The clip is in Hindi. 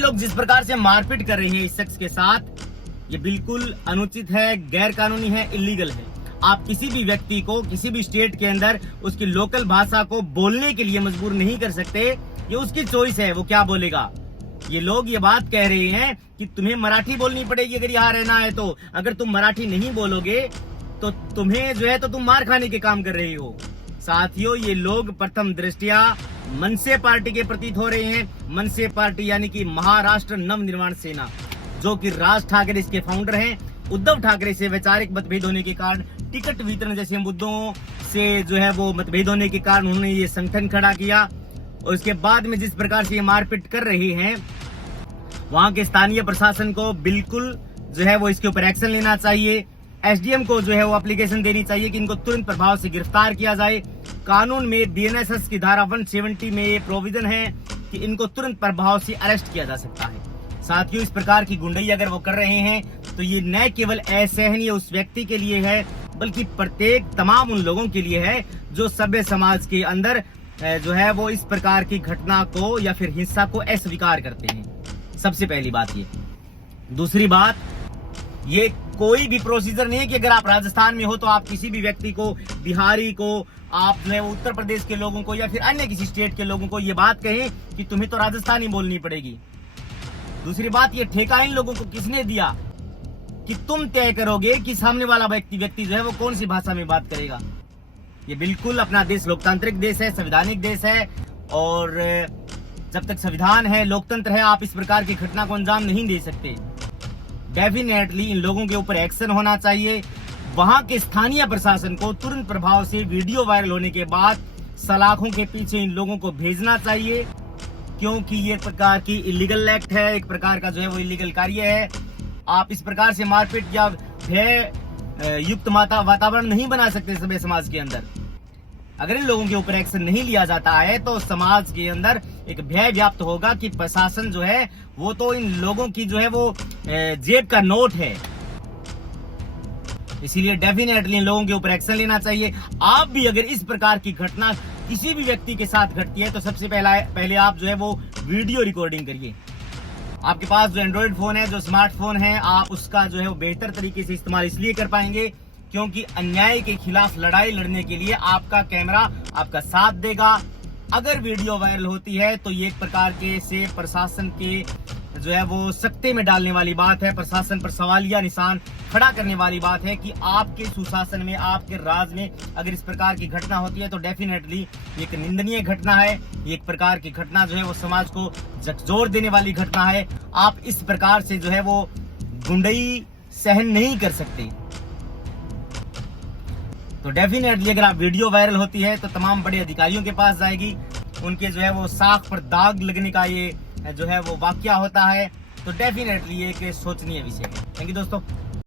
लोग जिस प्रकार से मारपीट कर रहे हैं इस शख्स के साथ, ये बिल्कुल अनुचित है, गैर कानूनी है, इलीगल है। आप किसी भी व्यक्ति को किसी भी स्टेट के अंदर उसकी लोकल भाषा को बोलने के लिए मजबूर नहीं कर सकते। ये उसकी चॉइस है, वो क्या बोलेगा। ये लोग ये बात कह रहे हैं कि तुम्हें मराठी बोलनी पड़ेगी अगर यहाँ रहना है तो। अगर तुम मराठी नहीं बोलोगे तो तुम्हें जो है तो तुम मार खाने के काम कर रहे हो। साथियों, ये लोग प्रथम दृष्टया मनसे पार्टी के प्रतीत हो रहे हैं। मनसे पार्टी यानी कि महाराष्ट्र नव निर्माण सेना, जो कि राज ठाकरे इसके फाउंडर हैं। उद्धव ठाकरे से वैचारिक मतभेद होने के कारण, टिकट वितरण जैसे मुद्दों से जो है वो मतभेद होने के कारण उन्होंने ये संगठन खड़ा किया। और उसके बाद में जिस प्रकार से ये मारपीट कर रहे हैं, वहां के स्थानीय प्रशासन को बिल्कुल जो है वो इसके ऊपर एक्शन लेना चाहिए। एसडीएम को जो है वो एप्लीकेशन देनी चाहिए कि इनको तुरंत प्रभाव से गिरफ्तार किया जाए। कानून में बीएनएसएस की धारा 170 में ये प्रोविजन है कि इनको तुरंत प्रभाव से अरेस्ट किया जा सकता है। साथियों, इस प्रकार की गुंडई अगर वो कर रहे हैं तो ये न केवल असहनीय उस व्यक्ति के लिए है, बल्कि प्रत्येक तमाम उन लोगों के लिए है जो सभ्य समाज के अंदर जो है वो इस प्रकार की घटना को या फिर हिंसा को अस्वीकार करते हैं। सबसे पहली बात ये। दूसरी बात, ये कोई भी प्रोसीजर नहीं है कि अगर आप राजस्थान में हो तो आप किसी भी व्यक्ति को, बिहारी को, आप जो है उत्तर प्रदेश के लोगों को या फिर अन्य किसी स्टेट के लोगों को ये बात कहें कि तुम्हें तो राजस्थानी बोलनी पड़ेगी। दूसरी बात, ये ठेका इन लोगों को किसने दिया कि तुम तय करोगे कि सामने वाला व्यक्ति जो है वो कौन सी भाषा में बात करेगा। ये बिल्कुल, अपना देश लोकतांत्रिक देश है, संवैधानिक देश है, और जब तक संविधान है, लोकतंत्र है, आप इस प्रकार की घटना को अंजाम नहीं दे सकते। डेफिनेटली इन लोगों के ऊपर एक्शन होना चाहिए। वहां के स्थानीय प्रशासन को तुरंत प्रभाव से वीडियो वायरल होने के बाद सलाखों के पीछे इन लोगों को भेजना चाहिए, क्योंकि ये प्रकार की इलीगल एक्ट है, एक प्रकार का जो है वो इलीगल कार्य है। आप इस प्रकार से मारपीट या भय युक्त वातावरण नहीं बना सकते सभ्य समाज के अंदर। अगर इन लोगों के ऊपर एक्शन नहीं लिया जाता है तो समाज के अंदर एक भय व्याप्त होगा कि प्रशासन जो है वो तो इन लोगों की जो है वो जेब का नोट है। इसीलिए डेफिनेटली इन लोगों के ऊपर एक्शन लेना चाहिए। आप भी अगर इस प्रकार की घटना किसी भी व्यक्ति के साथ घटती है तो सबसे पहले आप जो है वो वीडियो रिकॉर्डिंग करिए। आपके पास जो एंड्रॉइड फोन है, जो स्मार्टफोन है, आप उसका जो है वो बेहतर तरीके से इस्तेमाल इसलिए कर पाएंगे क्योंकि अन्याय के खिलाफ लड़ाई लड़ने के लिए आपका कैमरा आपका साथ देगा। अगर वीडियो वायरल होती है तो ये एक प्रकार के से प्रशासन के जो है वो सकते में डालने वाली बात है, प्रशासन पर सवालिया निशान खड़ा करने वाली बात है कि आपके सुशासन में, आपके राज में अगर इस प्रकार की घटना होती है तो डेफिनेटली एक निंदनीय घटना है। ये एक प्रकार की घटना जो है वो समाज को झकझोर देने वाली घटना है। आप इस प्रकार से जो है वो गुंडई सहन नहीं कर सकते। तो डेफिनेटली अगर आप वीडियो वायरल होती है तो तमाम बड़े अधिकारियों के पास जाएगी, उनके जो है वो साख पर दाग लगने का ये जो है वो वाकया होता है। तो डेफिनेटली ये एक सोचनीय विषय है। थैंक यू दोस्तों।